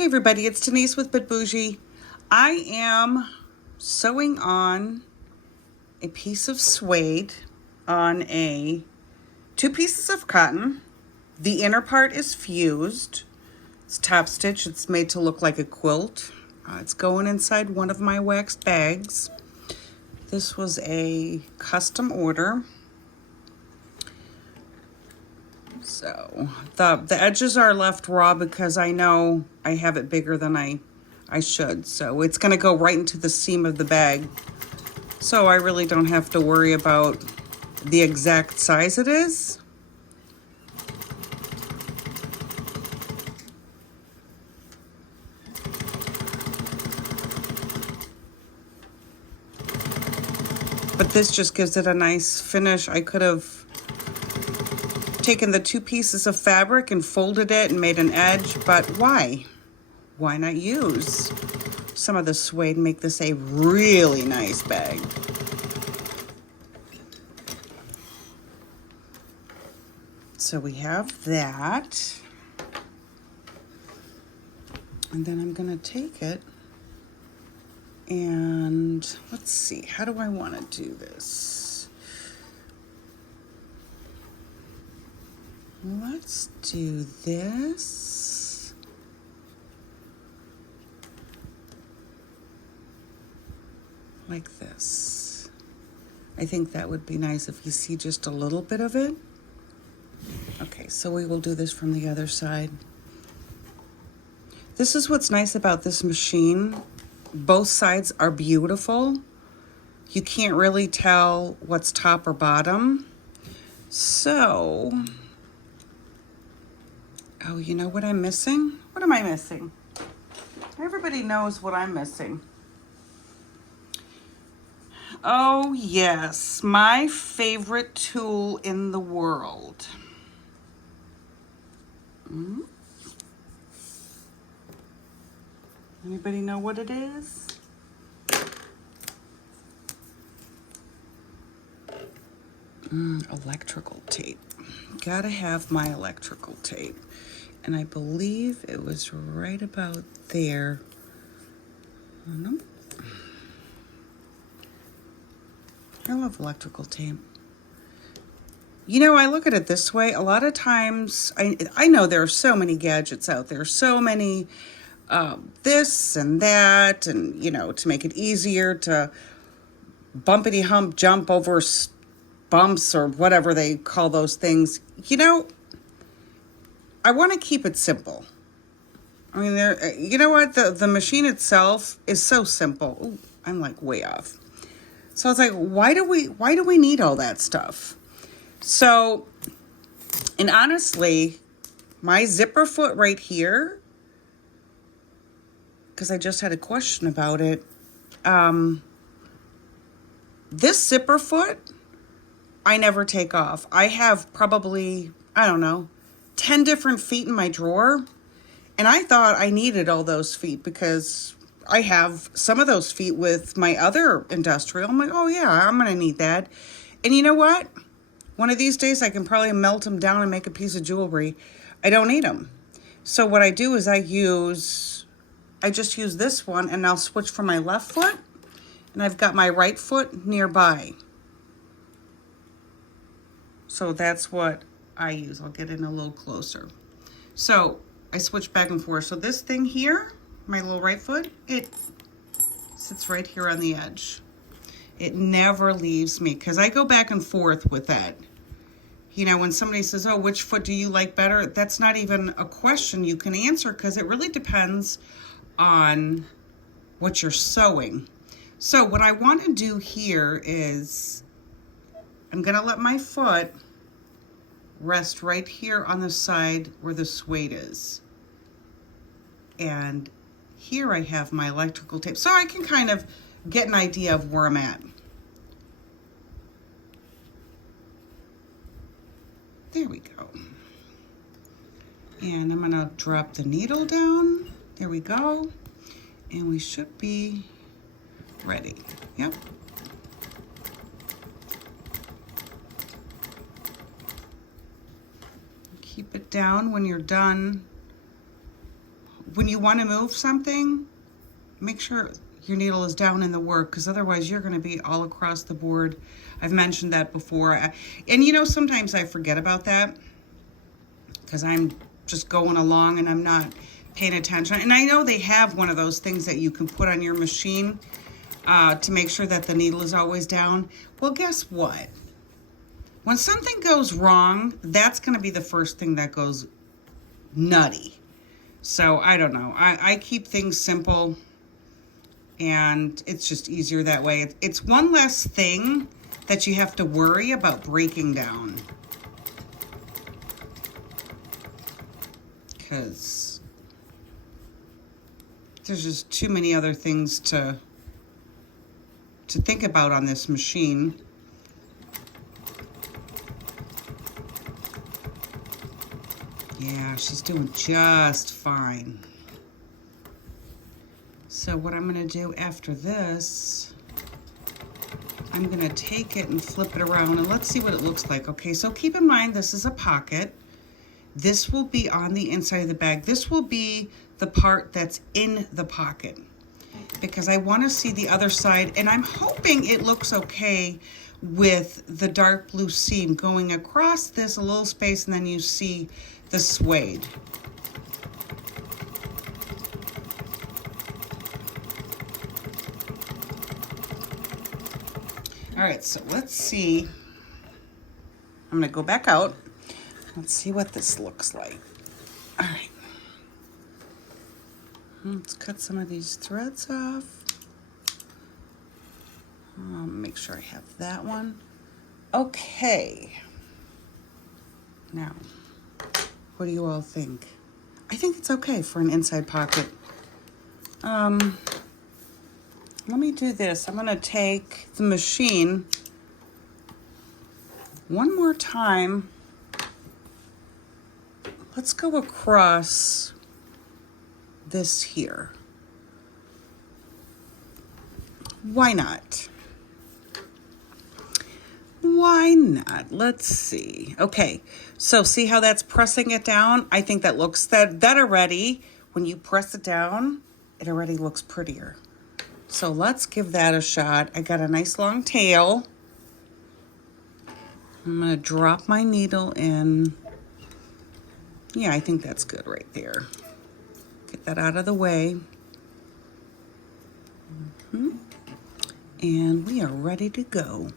Hey everybody, it's Denise with Bit Bougie. I am sewing on a piece of suede on two pieces of cotton. The inner part is fused. It's top stitch. It's made to look like a quilt. It's going inside one of my waxed bags. This was a custom order. So the edges are left raw because I know I have it bigger than I should. So it's going to go right into the seam of the bag. So I really don't have to worry about the exact size it is. But this just gives it a nice finish. I could have taken the two pieces of fabric and folded it and made an edge, but why? Why not use some of the suede and make this a really nice bag? So we have that. And then I'm gonna take it and let's see, how do I wanna do this? Let's do this. Like this. I think that would be nice if you see just a little bit of it. Okay, so we will do this from the other side. This is what's nice about this machine. Both sides are beautiful. You can't really tell what's top or bottom. So, oh, you know what I'm missing? What am I missing? Everybody knows what I'm missing. Oh, yes, my favorite tool in the world. Anybody know what it is? Electrical tape. Gotta have my electrical tape. And I believe it was right about there. Oh, no. I love electrical tape. You know, I look at it this way. A lot of times, I know there are so many gadgets out there, so many this and that, and, you know, to make it easier to bumpity hump jump over bumps or whatever they call those things. You know, I want to keep it simple. I mean, you know what? The machine itself is so simple. Ooh, I'm like way off. So I was like, why do we need all that stuff? So, and honestly, my zipper foot right here, because I just had a question about it. This zipper foot, I never take off. I have probably, I don't know, 10 different feet in my drawer. And I thought I needed all those feet because I have some of those feet with my other industrial. I'm like, oh yeah, I'm going to need that. And you know what? One of these days I can probably melt them down and make a piece of jewelry. I don't need them. So what I do is I just use this one and I'll switch from my left foot. And I've got my right foot nearby. So that's what I use. I'll get in a little closer. So I switch back and forth. So this thing here, my little right foot, it sits right here on the edge. It never leaves me because I go back and forth with that. You know, when somebody says, oh, which foot do you like better? That's not even a question you can answer because it really depends on what you're sewing. So what I want to do here is I'm going to let my foot rest right here on the side where the suede is. And here I have my electrical tape. So I can kind of get an idea of where I'm at. There we go. And I'm going to drop the needle down. There we go. And we should be ready. Yep. Keep it down when you're done when you want to move something, make sure your needle is down in the work, because otherwise you're going to be all across the board. I've mentioned that before. And you know, sometimes I forget about that because I'm just going along and I'm not paying attention. And I know they have one of those things that you can put on your machine to make sure that the needle is always down. Well, guess what? When something goes wrong, that's going to be the first thing that goes nutty. So I don't know. I keep things simple, and it's just easier that way. It's one less thing that you have to worry about breaking down. Because there's just too many other things to think about on this machine. Yeah, she's doing just fine. So what I'm going to do after this, I'm going to take it and flip it around, and let's see what it looks like. Okay, so keep in mind this is a pocket. This will be on the inside of the bag. This will be the part that's in the pocket, because I want to see the other side, and I'm hoping it looks okay with the dark blue seam going across this a little space, and then you see the suede. All right, so let's see. I'm gonna go back out. Let's see what this looks like. All right. Let's cut some of these threads off. Make sure I have that one. Okay. Now, what do you all think? I think it's okay for an inside pocket. Let me do this. I'm gonna take the machine one more time. Let's go across this here. Why not? Why not? Let's see. Okay, so see how that's pressing it down? I think that looks, that already, when you press it down, it already looks prettier. So let's give that a shot. I got a nice long tail. I'm gonna drop my needle in. Yeah, I think that's good right there. Get that out of the way. And we are ready to go.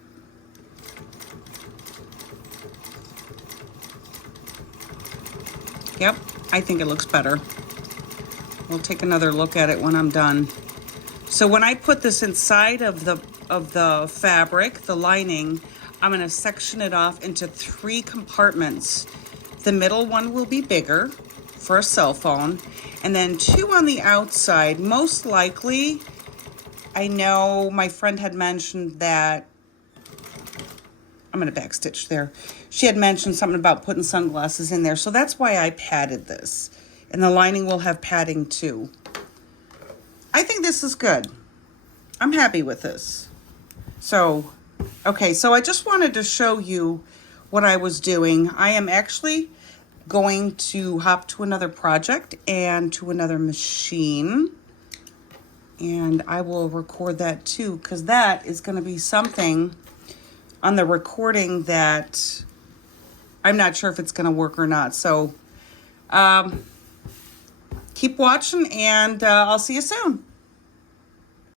Yep, I think it looks better. We'll take another look at it when I'm done. So when I put this inside of the fabric, the lining, I'm gonna section it off into 3 compartments. The middle one will be bigger for a cell phone, and then 2 on the outside. Most likely, I know my friend had mentioned that, I'm gonna backstitch there. She had mentioned something about putting sunglasses in there, so that's why I padded this. And the lining will have padding too. I think this is good. I'm happy with this. So, okay, so I just wanted to show you what I was doing. I am actually going to hop to another project and to another machine. And I will record that too, because that is going to be something on the recording that I'm not sure if it's going to work or not. So keep watching, and I'll see you soon.